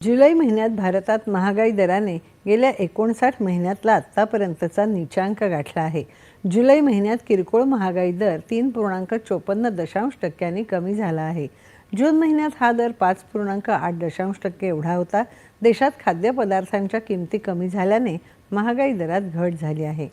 जुलै महिन्यात भारतात महागाई दराने गेल्या 59 महिन्यातला आत्तापर्यंतचा नीचांक गाठला आहे। जुलै महिन्यात किरकोळ महागाई दर 3.54% कमी झाला आहे। जून महिन्यात हा दर 5.8% एवढा होता। देशात खाद्यपदार्थांच्या किमती कमी झाल्याने महागाई दरात घट झाली आहे।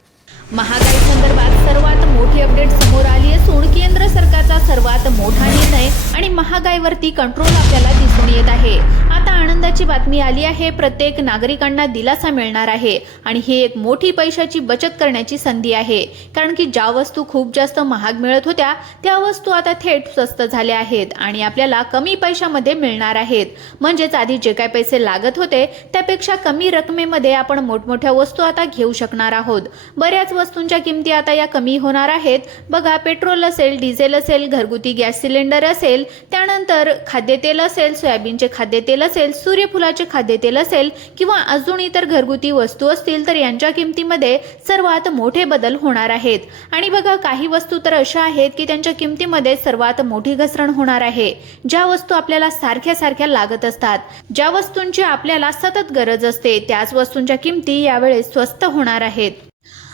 महागाई संदर्भात सर्वात मोठी अपडेट समोर आली असून केंद्र सरकारचा सर्वात मोठा निर्णय आणि महागाईवरती कंट्रोल आपल्याला दिसून येत आहे। आता आनंदाची बातमी आली आहे, प्रत्येक नागरिकांना दिलासा मिळणार आहे आणि ही एक मोठी पैशाची बचत करण्याची संधी आहे। कारण की ज्या वस्तू खूप जास्त महाग मिळत होत्या त्या वस्तू आता थेट स्वस्त झाल्या आहेत आणि आपल्याला कमी पैशामध्ये मिळणार आहेत। म्हणजेच आधी जे काही पैसे लागत होते त्यापेक्षा कमी रकमेमध्ये आपण मोठमोठ्या वस्तू आता घेऊ शकणार आहोत। बऱ्याच वस्तूंच्या किमती आता या कमी होणार आहेत। बघा, पेट्रोल असेल, डिझेल असेल, घरगुती गॅस सिलेंडर असेल, त्यानंतर खाद्यतेल असेल, सोयाबीनचे खाद्यतेल असेल, सूर्यफुलाचे खाद्यतेल असेल किंवा अजून इतर घरगुती वस्तू असतील तर यांच्या किमतीमध्ये सर्वात मोठे बदल होणार आहेत। आणि बघा, काही वस्तू तर अशा आहेत की त्यांच्या किमतीमध्ये सर्वात मोठी घसरण होणार आहे। ज्या वस्तू आपल्याला सारख्या लागत असतात, ज्या वस्तूंची आपल्याला सतत गरज असते, त्याच वस्तूंच्या किमती यावेळेस स्वस्त होणार आहेत।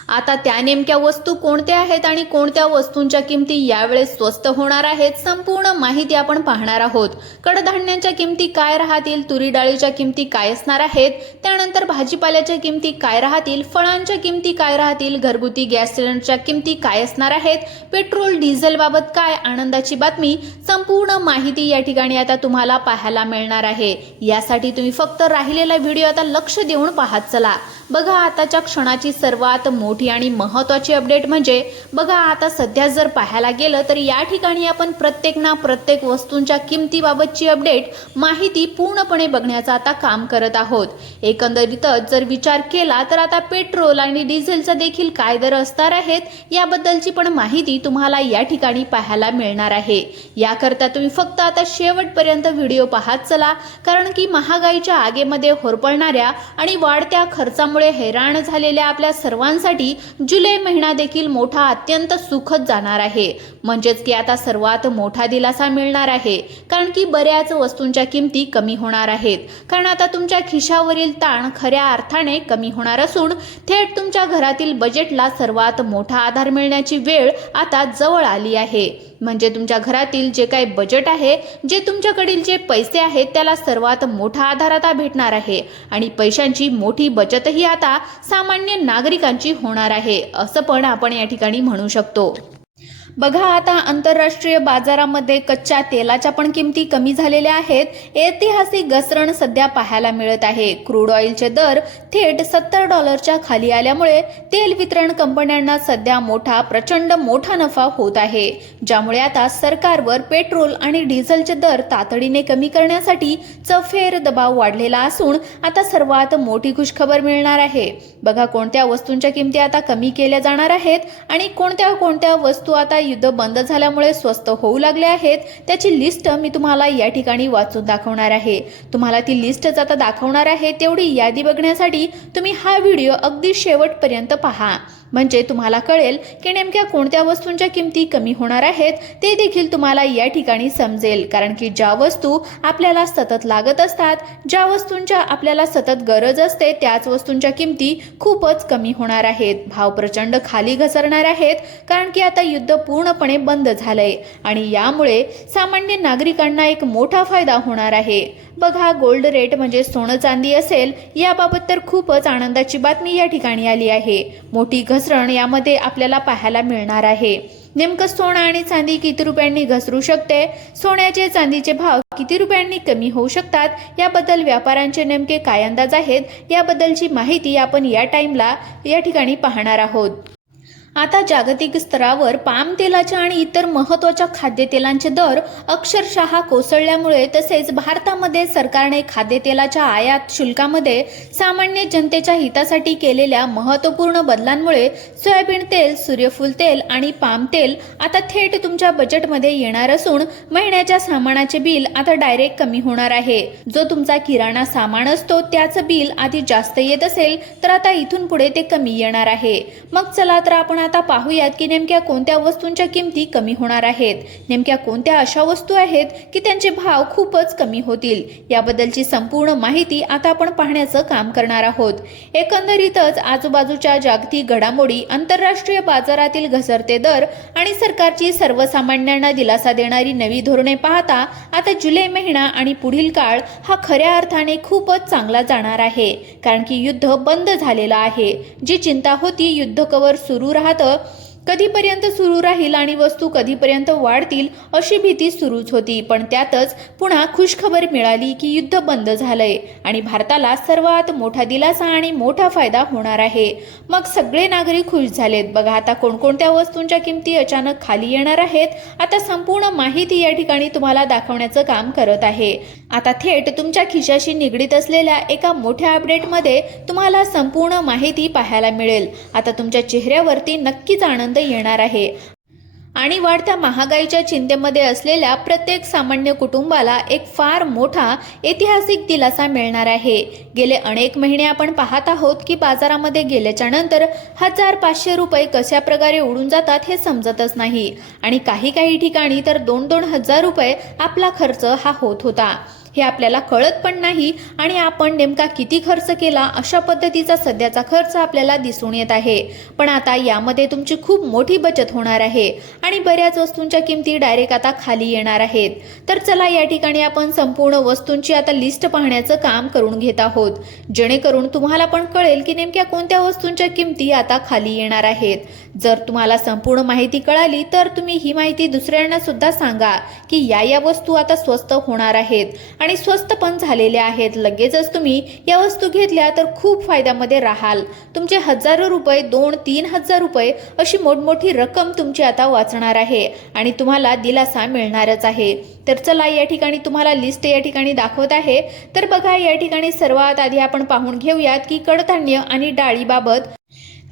आता त्या नेमक्या वस्तू कोणत्या आहेत आणि कोणत्या वस्तूंच्या किमती यावेळेस स्वस्त होणार आहेत, संपूर्ण माहिती आपण पाहणार आहोत। कडधान्यांच्या किमती काय राहतील, तुरी डाळीच्या किमती काय असणार आहेत, त्यानंतर भाजीपाल्याच्या किमती काय राहतील, फळांच्या किमती काय राहतील, घरगुती गॅस सिलेंडरच्या किमती काय असणार आहेत, पेट्रोल डिझेल बाबत काय आनंदाची बातमी, संपूर्ण माहिती या ठिकाणी आता तुम्हाला पाहायला मिळणार आहे। यासाठी तुम्ही फक्त राहिलेला व्हिडिओ आता लक्ष देऊन पाहत चला। बघा, आताच्या क्षणाची सर्वात मोठी आणि महत्त्वाची अपडेट म्हणजे बघा, आता सध्या जर पाहायला गेलं तर या ठिकाणी आपण प्रत्येक वस्तूंच्या किमतीबाबतची अपडेट माहिती पूर्णपणे बघण्याचं आता काम करत आहोत। एकंदरीतच जर विचार केला तर आता पेट्रोल आणि डिझेलचा देखील काय दर असणार आहेत याबद्दलची पण माहिती तुम्हाला या ठिकाणी पाहायला मिळणार आहे। याकरता तुम्ही फक्त आता शेवटपर्यंत व्हिडिओ पाहत चला, कारण की महागाईच्या आगेमध्ये होरपळणाऱ्या आणि वाढत्या खर्चामुळे हैराण झालेल्या आपल्या सर्वांसाठी जुलै महिना देखील मोठा, अत्यंत सुखद जाणार आहे। म्हणजेच की आता सर्वात मोठा दिलासा मिळणार आहे, कारण की बऱ्याच वस्तूंच्या किमती कमी होणार आहेत। कारण आता तुमच्या खिशावरील ताण खऱ्या अर्थाने कमी होणार असून थेट तुमच्या घरातील बजेटला सर्वात मोठा आधार मिळण्याची वेळ आता जवळ आली आहे। म्हणजे तुमच्या घरातील जे काही बजेट आहे, जे तुमच्याकडील जे पैसे आहेत त्याला सर्वात मोठा आधार आता भेटणार आहे आणि पैशांची मोठी बचतही आता सामान्य नागरिकांची होणार आहे, असं पण आपण या ठिकाणी म्हणू शकतो। बघा, आता आंतरराष्ट्रीय बाजारामध्ये कच्च्या तेलाच्या पण किमती कमी झालेल्या आहेत। ऐतिहासिक घसरण सध्या पाहायला मिळत आहे। क्रूड ऑइलचे दर थेट $70 खाली आल्यामुळे तेल वितरण कंपन्यांना सध्या प्रचंड मोठा नफा होत आहे, ज्यामुळे आता सरकारवर पेट्रोल आणि डिझेलचे दर तातडीने कमी करण्यासाठी चफेर दबाव वाढलेला असून आता सर्वात मोठी खुशखबर मिळणार आहे। बघा, कोणत्या वस्तूंच्या किमती आता कमी केल्या जाणार आहेत आणि कोणत्या वस्तू आता युद्ध बंद झाल्यामुळे स्वस्त होऊ लागले आहेत त्याची लिस्ट मी तुम्हाला या ठिकाणी वाचून दाखवणार आहे। तुम्हाला ती लिस्टच आता दाखवणार आहे, तेवढी यादी बघण्यासाठी तुम्ही हा व्हिडिओ अगदी शेवटपर्यंत पहा, म्हणजे तुम्हाला कळेल की नेमक्या कोणत्या वस्तूंच्या किमती कमी होणार आहेत ते देखील तुम्हाला या ठिकाणी समजेल। कारण की ज्या वस्तू आपल्याला सतत लागत असतात, ज्या वस्तूंच्या आपल्याला सतत गरज असते, त्याच वस्तूंच्या किमती खूपच कमी होणार आहेत, भाव प्रचंड खाली घसरणार आहेत, कारण की आता युद्ध पूर्णपणे बंद झालंय आणि यामुळे सामान्य नागरिकांना एक मोठा फायदा होणार आहे। बघा, गोल्ड रेट म्हणजे सोनं चांदी असेल, याबाबत तर खूपच आनंदाची बातमी या ठिकाणी आली आहे। मोठी घसरण यामध्ये आपल्याला पाहायला मिळणार आहे। नेमकं सोनं आणि चांदी किती रुपयांनी घसरू शकते, सोन्याचे चांदीचे भाव किती रुपयांनी कमी होऊ शकतात, याबद्दल व्यापाऱ्यांचे नेमके काय अंदाज आहेत, याबद्दलची माहिती आपण या टाइमला या ठिकाणी पाहणार आहोत। आता जागतिक स्तरावर पाम तेलाच्या आणि इतर महत्त्वाच्या खाद्यतेलांचे दर अक्षरशः कोसळल्यामुळे तसेच भारतामध्ये सरकारने खाद्यतेलाच्या आयात शुल्कामध्ये सामान्य जनतेच्या हितासाठी केलेल्या महत्त्वपूर्ण बदलांमुळे सोयाबीन तेल, सूर्यफूल तेल आणि पाम तेल आता थेट तुमच्या बजेटमध्ये येणार असून महिन्याच्या सामानाचे बिल आता डायरेक्ट कमी होणार आहे। जो तुमचा किराणा सामान असतो त्याचं बिल आधी जास्त येत असेल तर आता इथून पुढे ते कमी येणार आहे। मग चला तर आपण आता पाहूयात की नेमक्या कोणत्या वस्तूंच्या किमती कमी होणार आहेत, नेमक्या कोणत्या अशा वस्तू आहेत की त्यांचे भाव खूपच कमी होतील, याबद्दलची संपूर्ण माहिती आता आपण पाहण्याचं काम करणार आहोत। एकंदरीतच आजूबाजूच्या जागतिक घडामोडी, आंतरराष्ट्रीय बाजारातील घसरते दर आणि सरकारची सर्वसामान्यांना दिलासा देणारी नवी धोरणे पाहता आता जुलै महिना आणि पुढील काळ हा खऱ्या अर्थाने खूपच चांगला जाणार आहे, कारण की युद्ध बंद झालेलं आहे। जी चिंता होती युद्ध कवर सुरू राहतं, कधीपर्यंत सुरू राहील आणि वस्तू कधीपर्यंत वाढतील अशी भीती सुरूच होती, पण त्यातच पुन्हा खुशखबर मिळाली की युद्ध बंद झालंय आणि भारताला सर्वात मोठा दिलासा आणि मोठा फायदा होणार आहे। मग सगळे नागरिक खुश झालेत। बघा आता कोणकोणत्या वस्तूंच्या किमती अचानक खाली येणार आहेत, आता संपूर्ण माहिती या ठिकाणी तुम्हाला दाखवण्याचं काम करत आहे। आता थेट तुमच्या खिशाशी निगडीत असलेल्या एका मोठ्या अपडेटमध्ये तुम्हाला संपूर्ण माहिती पाहायला मिळेल। आता तुमच्या चेहऱ्यावरती नक्कीच आनंद येणार आहे आणि वाढत्या महागाईच्या चिंतेमध्ये असलेल्या प्रत्येक सामान्य कुटुंबाला एक फार मोठा ऐतिहासिक दिलासा मिळणार आहे। गेले अनेक महिने आपण पाहत आहोत की बाजारामध्ये गेल्याच्या नंतर 1500 रुपये कशा प्रकारे उडून जातात हे समजतच नाही आणि काही ठिकाणी तर 2-2 हजार रुपये आपला खर्च हा होत होता। हे आपल्याला कळत पण नाही आणि आपण नेमका किती खर्च केला अशा पद्धतीचा सध्याचा खर्च आपल्याला दिसून येत आहे। पण आता यामध्ये तुमची खूप मोठी बचत होणार आहे आणि बऱ्याच वस्तूंच्या किमती डायरेक्ट आता खाली येणार आहेत। तर चला या ठिकाणी आपण संपूर्ण वस्तूंची आता लिस्ट पाहण्याचं काम करून घेत आहोत, जेणेकरून तुम्हाला पण कळेल की नेमक्या कोणत्या वस्तूंच्या किमती आता खाली येणार आहेत। जर तुम्हाला संपूर्ण माहिती कळाली तर तुम्ही ही माहिती दुसऱ्यांना सुद्धा सांगा की या वस्तू आता स्वस्त होणार आहेत आणि स्वस्त पण झालेल्या आहेत। लगेचच तुम्ही या वस्तू घेतल्या तर खूप फायद्यामध्ये राहाल। तुमचे हजारो रुपये, 2-3 हजार रुपये अशी मोठमोठी रक्कम तुमची आता वाचणार आहे आणि तुम्हाला दिलासा मिळणारच आहे। तर चला या ठिकाणी तुम्हाला लिस्ट या ठिकाणी दाखवत आहे। तर बघा या ठिकाणी सर्वात आधी आपण पाहून घेऊयात की कडधान्य आणि डाळीबाबत।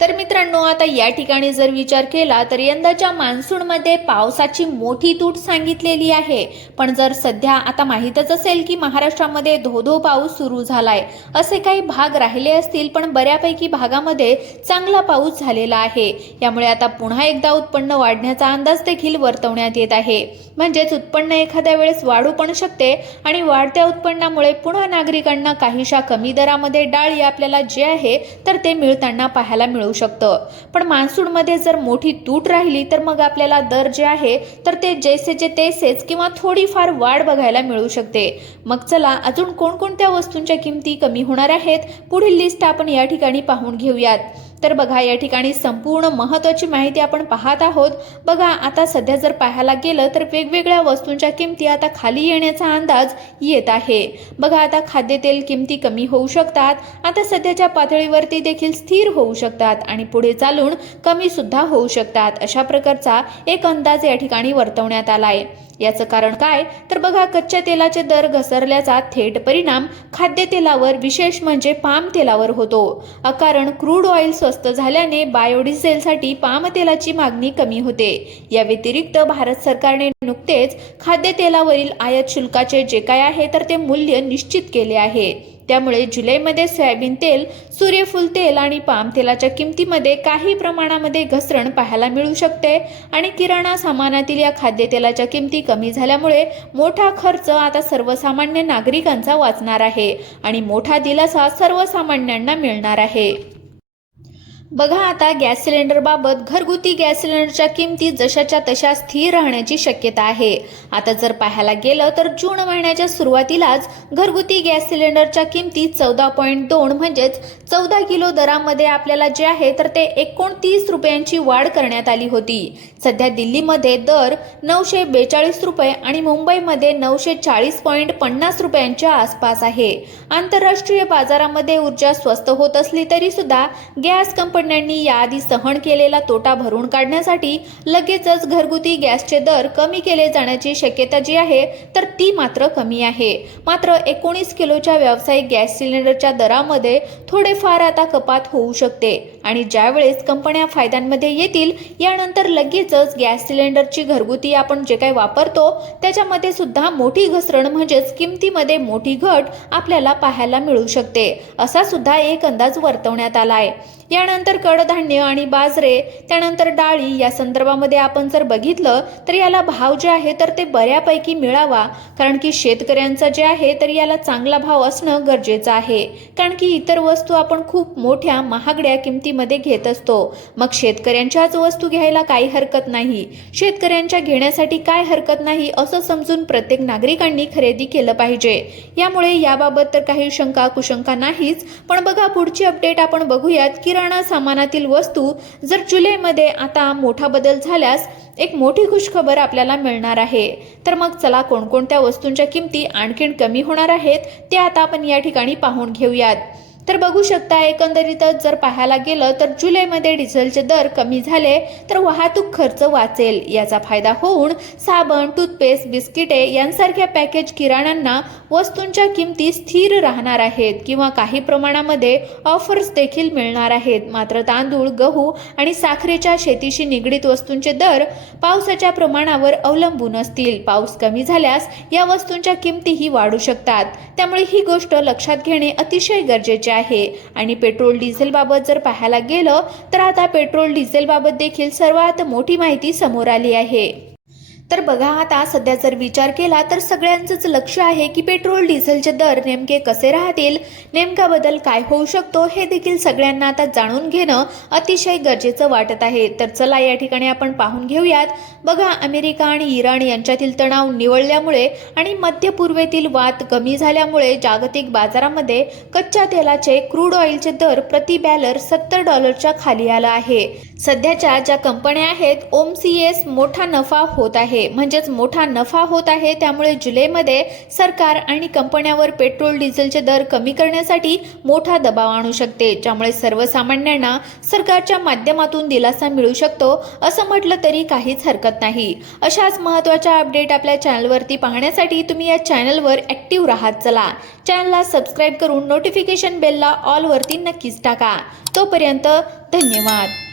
तर मित्रांनो आता या ठिकाणी जर विचार केला तर यंदाच्या मान्सूनमध्ये पावसाची मोठी तूट सांगितलेली आहे, पण जर सध्या आता माहीतच असेल की महाराष्ट्रामध्ये धो-धो पाऊस सुरू झालाय। असे काही भाग राहिले असतील पण बऱ्यापैकी भागामध्ये चांगला पाऊस झालेला आहे। यामुळे आता पुन्हा एकदा उत्पन्न वाढण्याचा अंदाज देखील वर्तवण्यात येत आहे। म्हणजेच उत्पन्न एखाद्या वेळेस वाढू पण शकते आणि वाढत्या उत्पन्नामुळे पुन्हा नागरिकांना काहीशा कमी दरामध्ये डाळी आपल्याला जे आहे तर ते मिळताना पाहायला मिळू शकतं। पण मान्सूनमध्ये जर मोठी तूट राहिली तर मग आपल्याला दर जे आहे तर ते जैसेचे तैसेच किंवा थोडीफार वाढ बघायला मिळू शकते। मग चला अजून कोणकोणत्या वस्तूंच्या किमती कमी होणार आहेत पुढील लिस्ट आपण या ठिकाणी पाहून घेऊयात। तर बघा या ठिकाणी संपूर्ण महत्त्वाची माहिती आपण पाहत आहोत। बघा आता सध्या जर पाहायला गेलं तर वेगवेगळ्या वस्तूंच्या किमती आता खाली येण्याचा अंदाज येत आहे। बघा आता खाद्यतेल किमती कमी होऊ शकतात, आता सध्याच्या पातळीवरती देखील स्थिर होऊ शकतात आणि पुढे चालून कमी सुद्धा होऊ शकतात, अशा प्रकारचा एक अंदाज या ठिकाणी वर्तवण्यात आलाय। याचं कारण काय तर बघा कच्च्या तेलाचे दर घसरल्याचा थेट परिणाम खाद्यतेलावर विशेष म्हणजे पाम तेलावर होतो। कारण क्रूड ऑइल स्वस्त झाल्याने बायोडिझेलसाठी पाम तेलाची मागणी कमी होते। या व्यतिरिक्त भारत सरकारने नुकतेच खाद्यतेलावरील आयात शुल्काचे जे काय आहे तर ते मूल्य निश्चित केले आहे। त्यामुळे जुलैमध्ये सोयाबीन तेल, सूर्यफूल तेल आणि पाम तेलाच्या किमतीमध्ये काही प्रमाणामध्ये घसरण पाहायला मिळू शकते आणि किराणा सामानातील या खाद्यतेलाच्या किमती कमी झाल्यामुळे मोठा खर्च आता सर्वसामान्य नागरिकांचा वाचणार आहे आणि मोठा दिलासा सर्वसामान्यांना मिळणार आहे। बघा आता गॅस सिलेंडरबाबत घरगुती गॅस सिलेंडरच्या किमती जशाच्या तशा स्थिर राहण्याची शक्यता आहे। आता जर पाहायला गेलं तर जून महिन्याच्या सुरुवातीलाच घरगुती गॅस सिलेंडरच्या किमती 14.2 म्हणजेच 14 किलो दरामध्ये आपल्याला जे आहे तर ते 29 रुपयांची वाढ करण्यात आली होती। सध्या दिल्लीमध्ये दर 942 रुपये आणि मुंबईमध्ये 940.50 रुपयांच्या आसपास आहे। आंतरराष्ट्रीय बाजारामध्ये ऊर्जा स्वस्त होत असली तरी सुद्धा गॅस कंपन्यांनी याआधी सहन केलेला तोटा भरून काढण्यासाठी लगेचच घरगुती गॅसचे दर कमी केले जाण्याची शक्यता जी आहे तर ती मात्र कमी आहे। मात्र 19 किलोच्या व्यावसायिक गॅस सिलेंडरच्या दरामध्ये थोडेफार आता कपात होऊ शकते आणि ज्यावेळेस कंपन्या फायद्यांमध्ये येतील यानंतर लगेचच गॅस सिलेंडरची घरगुती आपण जे काही वापरतो त्याच्यामध्ये सुद्धा मोठी घसरण म्हणजेच किमतीमध्ये मोठी घट आपल्याला पाहायला मिळू शकते, असा सुद्धा एक अंदाज वर्तवण्यात आलाय। यानंतर तर कडधान्य आणि बाजरे, त्यानंतर डाळी या संदर्भामध्ये आपण जर बघितलं तर याला भाव जे आहे तर ते बऱ्यापैकी मिळावा, कारण की शेतकऱ्यांचा जे आहे तर याला चांगला भाव असणं गरजेचं आहे, कारण की इतर वस्तू आपण खूप मोठ्या महागड्या किमतीमध्ये घेत असतो. मग शेतकऱ्यांच्याच वस्तू घ्यायला काही हरकत नाही, शेतकऱ्यांच्या घेण्यासाठी काय हरकत नाही असं समजून प्रत्येक नागरिकांनी खरेदी केलं पाहिजे. यामुळे याबाबत तर काही शंका कुशंका नाहीच. पण बघा पुढची अपडेट आपण बघूयात. किराणा सामानातील वस्तू जर जुलैमध्ये आता मोठा बदल झाल्यास एक मोठी खुशखबर आपल्याला मिळणार आहे. तर मग चला कोणकोणत्या वस्तूंच्या किमती आणखीन कमी होणार आहेत ते आता आपण या ठिकाणी पाहून घेऊयात. तर बघू शकता एकंदरीतच जर पाहायला गेलं तर जुलैमध्ये डिझेलचे दर कमी झाले तर वाहतूक खर्च वाचेल. याचा फायदा होऊन साबण, टूथपेस्ट, बिस्किटे यांसारख्या पॅकेज किराण्यांना वस्तूंच्या किमती स्थिर राहणार आहेत किंवा काही प्रमाणामध्ये ऑफर्स देखील मिळणार आहेत. मात्र तांदूळ, गहू आणि साखरेच्या शेतीशी निगडीत वस्तूंचे दर पावसाच्या प्रमाणावर अवलंबून असतील. पाऊस कमी झाल्यास या वस्तूंच्या किमतीही वाढू शकतात. त्यामुळे ही गोष्ट लक्षात घेणे अतिशय गरजेचे आहे. आणि पेट्रोल डिझेल बाबत जर पाहायला गेलं तर आता पेट्रोल डिझेल बाबत देखील सर्वात मोठी माहिती समोर आली आहे. तर बघा आता सध्या जर विचार केला तर सगळ्यांचंच लक्ष आहे की पेट्रोल डिझेलचे दर नेमके कसे राहतील, नेमका बदल काय होऊ शकतो हे देखील सगळ्यांना आता जाणून घेणं अतिशय गरजेचं वाटत आहे. तर चला या ठिकाणी आपण पाहून घेऊयात. बघा अमेरिका आणि इराण यांच्यातील तणाव निवळल्यामुळे आणि मध्य पूर्वेतील वाद कमी झाल्यामुळे जागतिक बाजारामध्ये कच्च्या तेलाचे क्रूड ऑइलचे दर प्रति बॅरल $70 खाली आला आहे. सध्याच्या ज्या कंपन्या आहेत OMCS मोठा नफा होत आहे, म्हणजेच मोठा नफा होत आहे. त्यामुळे जुलैमध्ये सरकार आणि कंपन्यांवर पेट्रोल डिझेलचे दर कमी करण्यासाठी मोठा दबाव आणू शकते, ज्यामुळे सर्वसामान्यांना सरकारच्या माध्यमातून दिलासा मिळू शकतो असं म्हटलं तरी काहीच हरकत नाही. अशाच महत्त्वाच्या अपडेट आपल्या चॅनलवरती पाहण्यासाठी तुम्ही या चॅनलवर ॲक्टिव्ह राहत चला. चॅनलला सबस्क्राईब करून नोटिफिकेशन बेलला ऑलवरती नक्कीच टाका. तोपर्यंत धन्यवाद.